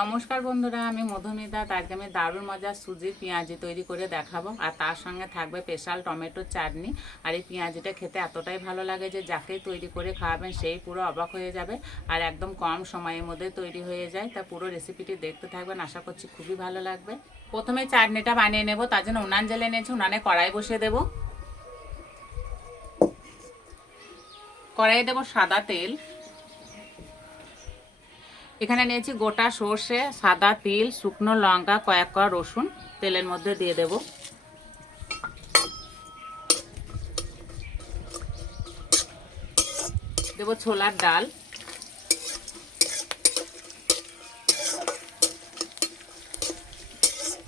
নমস্কার বন্ধুরা, আমি মধুমিতা। আজকে আমি দারুণ মজার সুজির পেঁয়াজি তৈরি করে দেখাবো। আর তার সঙ্গে থাকবে স্পেশাল টমেটোর চাটনি। আর এই পেঁয়াজিটা খেতে এতটাই ভালো লাগে যে যাকেই তৈরি করে খাওয়াবেন সেই পুরো অবাক হয়ে যাবে। আর একদম কম সময়ের মধ্যে তৈরি হয়ে যায়। তা পুরো রেসিপিটি দেখতে থাকবেন, আশা করছি খুবই ভালো লাগবে। প্রথমে চাটনিটা বানিয়ে নেব, তার জন্য উনান জ্বেলে নিয়েছি। উনানে কড়াই বসিয়ে দেব। কড়াইয়ে দেব সাদা তেল। এখানে নিয়েছি গোটা সর্ষে, সাদা তিল, শুকনো লঙ্কা, কয়েক কোয়া রসুন তেলের মধ্যে দিয়ে দেব। দেব ছোলার ডাল,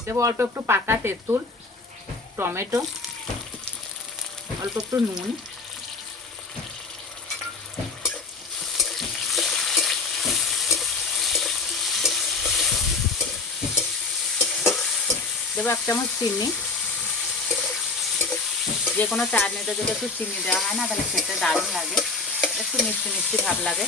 দেব অল্প একটু পাকা তেঁতুল, টমেটো, অল্প একটু নুন, দেবো 1 চামচ চিনি। যে কোনো চাটনিতে যদি একটু চিনি দেওয়া হয় না তাহলে খেতে দারুণ লাগে, একটু মিষ্টি মিষ্টি ভাব লাগে।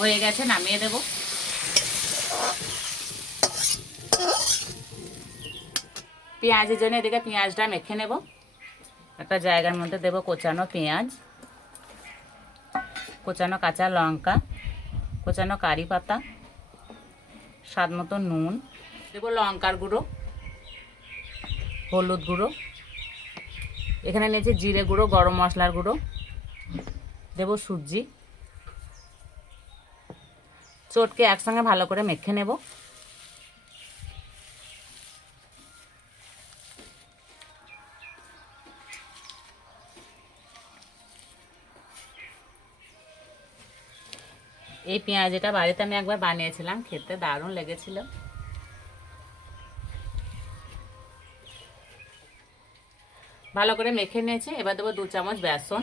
হয়ে গেছে, নামিয়ে দেব। পেঁয়াজের জন্য এদিকে পেঁয়াজটা মেখে নেব। একটা জায়গার মধ্যে দেব কোচানো পেঁয়াজ, কোচানো কাঁচা লঙ্কা, কোচানো কারি পাতা, স্বাদ মতো নুন, দেব লঙ্কার গুঁড়ো, হলুদ গুঁড়ো, এখানে নিয়েছি জিরে গুঁড়ো, গরম মশলার গুঁড়ো, দেব সুজি। চটকে একসঙ্গে ভালো করে মেখে নেব। এই পেঁয়াজিটা বাড়িতে আমি একবার বানিয়েছিলাম, খেতে দারুণ লেগেছিল। ভালো করে মেখে নিয়েছি। এবার দেবো 2 চামচ বেসন।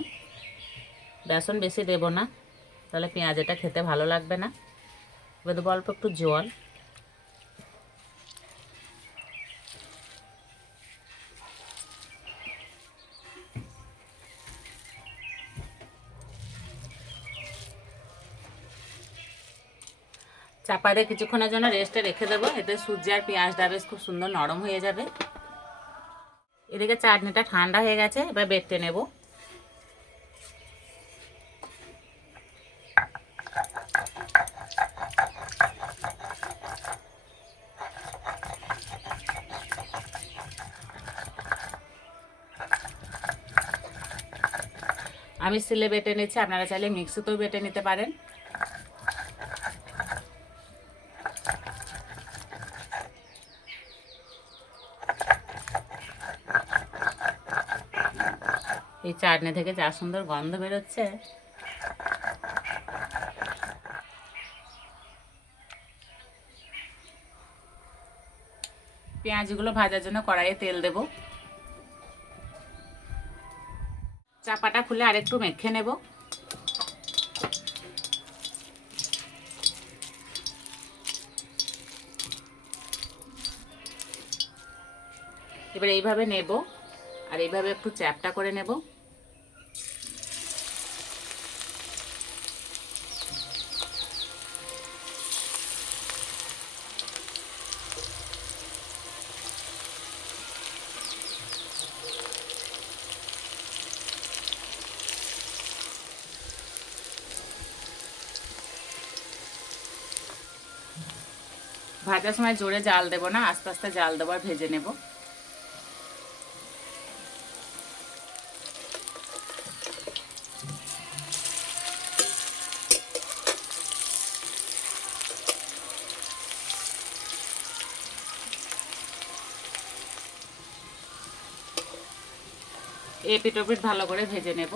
বেসন বেশি দেব না, তাহলে পেঁয়াজিটা খেতে ভালো লাগবে না। এবার দেবো অল্প একটু জল। চাপা দিয়ে কিছুক্ষণের জন্য রেস্টে রেখে দেবো, এতে সুজি আর পেঁয়াজটা বেশ খুব সুন্দর নরম হয়ে যাবে। এদিকে চাটনিটা ঠান্ডা হয়ে গেছে, এবার বেটে নেব। আমি সিলে বেটে নিচ্ছি, আপনারা চাইলে মিক্সিতেও বেটে নিতে পারেন। এই চাটনি থেকে যা সুন্দর গন্ধ বেরোচ্ছে। পেঁয়াজগুলো ভাজার জন্য কড়াইয়ে তেল দেব। চাপাটা খুলে আরেকটু মেখে নেব। এবার এইভাবে নেব আর এইভাবে একটু চ্যাপটা করে নেব। ভাজার সময় জোরে জাল দেব না, আস্তে আস্তে জাল দেবো আর ভেজে নেব। এপিট ওপিট ভালো করে ভেজে নেব।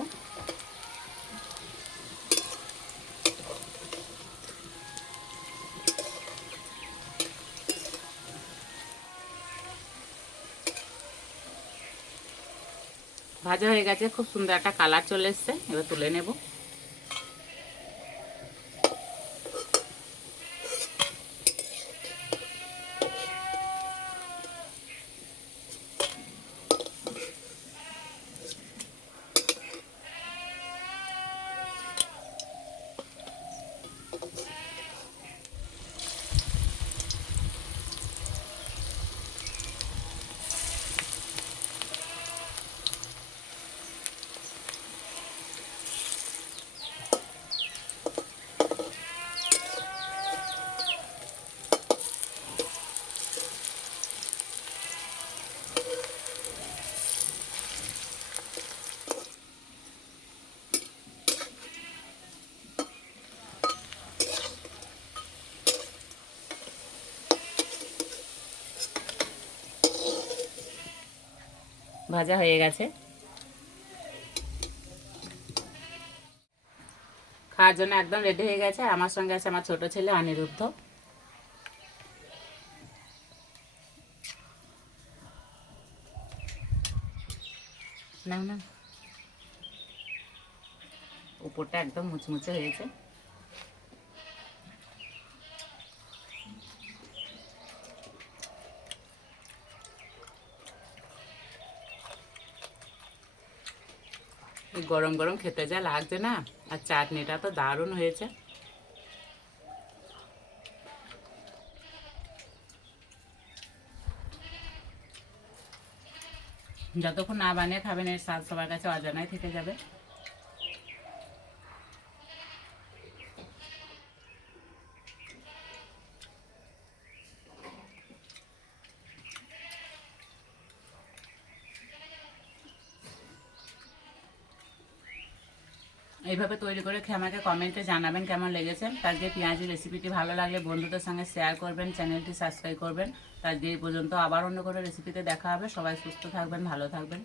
ভাজা হয়ে গেছে, খুব সুন্দর একটা কালার চলে এসছে। এবার তুলে নেব। ভাজা হয়ে গেছে। খাওয়ার জন্য একদম রেডি হয়ে গেছে। আমার সঙ্গে আছে আমার ছোট ছেলে অনিরুদ্ধ। না না, উপরটা একদম মুচমুচে হয়েছে। গরম গরম খেতে যা লাগছে না, আর চাটনিটা তো দারুণ হয়েছে। যতক্ষণ না বানিয়ে খাবেন এর স্বাদ সবার কাছে অজানাই থেকে যাবে। এইভাবে তৈরি করে খেয়ে আমাকে কমেন্টে জানাবেন কেমন লেগেছে। তার যে পেঁয়াজি রেসিপিটি ভালো লাগলে বন্ধুদের সঙ্গে শেয়ার করবেন, চ্যানেলটি সাবস্ক্রাইব করবেন। তার যে এই পর্যন্ত আবার অন্য কোনো রেসিপিতে দেখা হবে। সবাই সুস্থ থাকবেন, ভালো থাকবেন।